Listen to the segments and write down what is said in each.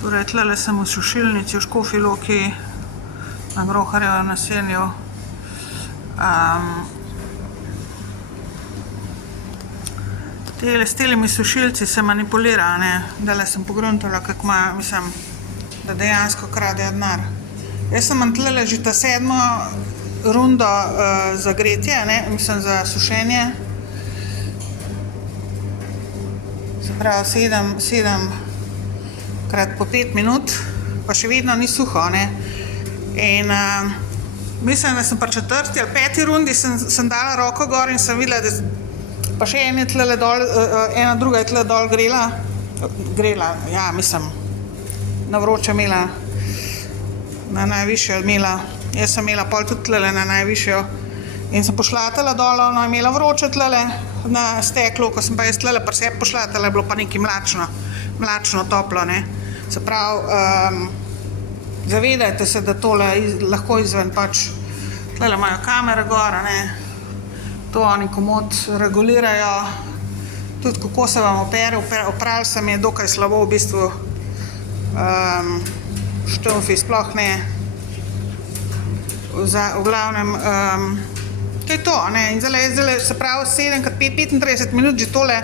Torej, tlele sem v sušilnici v Škofji Loki na Groharjevem naselju. S telimi sušilci se manipulira, ne. Dale sem pogruntala, kako ima, mislim, da dejansko kradejo denar. Jaz sem tlele že ta 7. rundo za gretje, ne, mislim za sušenje. Se pravi 7 krat po 5 minut, pa še vedno ni suho, ne. In mislim, da sem pri 4. ali 5. rundi sem dala roko gor in sem videla, da pa še ena tlele dol, ena druga je tle dol grela, ja, mislim, na vroče imela, na najvišjo imela. Jaz sem imela pol tudi tlele na najvišjo in sem pošlatala dol, ona je imela vroče tlele na steklu, ko sem pa jaz tlele pri sebi pošlatala, je bilo pa nekaj mlačno toplo, ne. Se pravi, zavedajte se, da tole lahko izven pač, tlele imajo kamere gor, ne. To oni komot regulirajo, tudi kako se vam opere, oprali se mi je dokaj slabo v bistvu, štumfi sploh ne. V glavnem, to je to, ne, in zdajle, se pravi 7 krat 35 minut že tole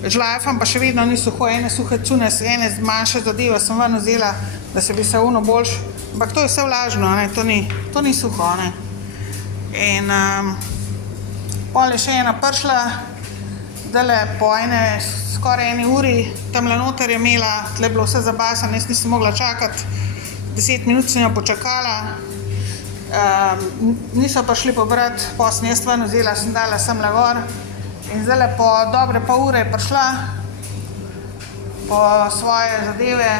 žlajfam, pa še vedno ni suho, ene suhe cune, ene manjše zadeve sem ven vzela, da se bi se ono boljš, ampak to je vse vlažno, ne, to ni suho, ne. In pol je še ena prišla, zdajle po skoraj eni uri, tamle noter je imela, tle je bilo vse zabasano, jaz nisem mogla čakati, 10 minut sem jo počakala, niso pa šli pobrat, pol sem jaz ven vzela, sem dala semle gor in zdajle po dobre pol ure je prišla po svoje zadeve,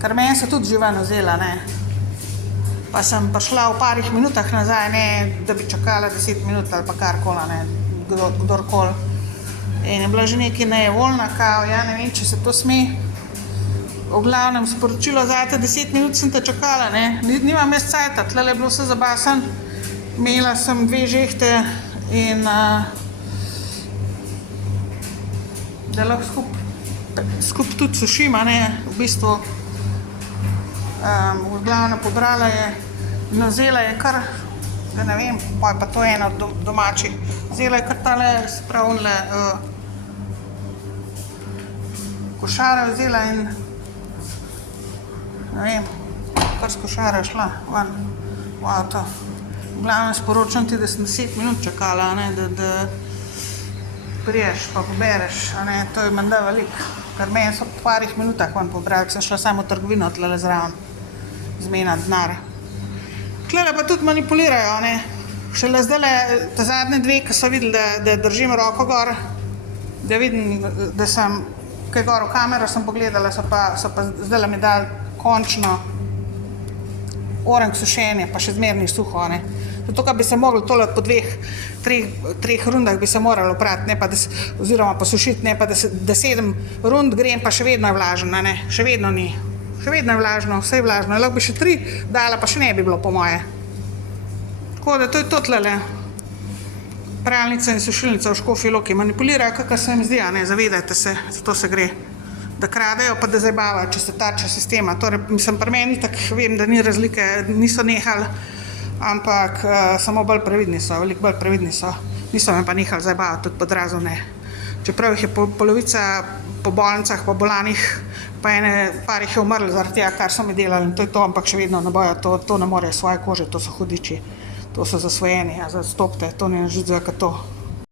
ker meni so tudi že ven vzela, ne. Pa sem prišla v parih minutah nazaj, ne, da bi čakala 10 minut ali pa karkoli, ne, kdorkoli. In je bila že nekaj nejevoljna, kao, ja ne vem, če se to sme. V glavnem sporočilo zate, 10 minut sem te čakala, ne, nimam jaz cajta, tlele je bilo vse zabasano, imela sem 2 žehte in da lahko skupaj tudi sušim, ne, v bistvu. V glavnem pobrala je, vzela je kar, da ne vem, pa to eno domačih, vzela je kar tale spravnile košare vzela in ne vem, kar s košare šla ven v avto. V glavnem sporočam ti, da sem 10 minut čakala, ne, da priješ pa pobereš, ne, to je menda veliko, ker meni so v parih minutah ven pobrali, sem šla samo v trgovino tlele zraven zmenjati denar. Tlele pa tudi manipulirajo, ne. Šele zdajle, ta zadnje 2, ko so videli, da držim roko gor, da vidim, da sem kaj gor v kamero sem pogledala, so pa zdajle mi dali končno orenk sušenje, pa še zmeraj ni suho, ne. Zato, ka bi se mogli tole po 2-3 rundah bi se moralo oprati, ne pa oziroma posušiti, ne pa da 7 rund grem, pa še vedno je vlažno, ne, še vedno ni. Še vedno je vlažno, vse je vlažno, lahko bi še 3 dala, pa še ne bi bilo po moje. Tako da to je to tlele. Pralnica in sušilnica v Škofji Loki manipulirajo, kakor se jim zdi, ne, zavedajte se, zato se gre. Da kradejo, pa da zabavajo, če se tarča sistema. Torej, mislim, pri meni tako vem, da ni razlike, niso nehali, ampak samo bolj previdni so, veliko bolj previdni so. Niso me pa nehali zabavati, tudi podrazov ne. Čeprav jih je polovica po bolnicah, po bolanih, pa par jih je umrlo zaradi tega, kar so mi delali in to je to, ampak še vedno ne bojo, to ne morejo svoje kože, to so hudiči, to so zasvojeni, zastopite, to ne žudzajo kot to.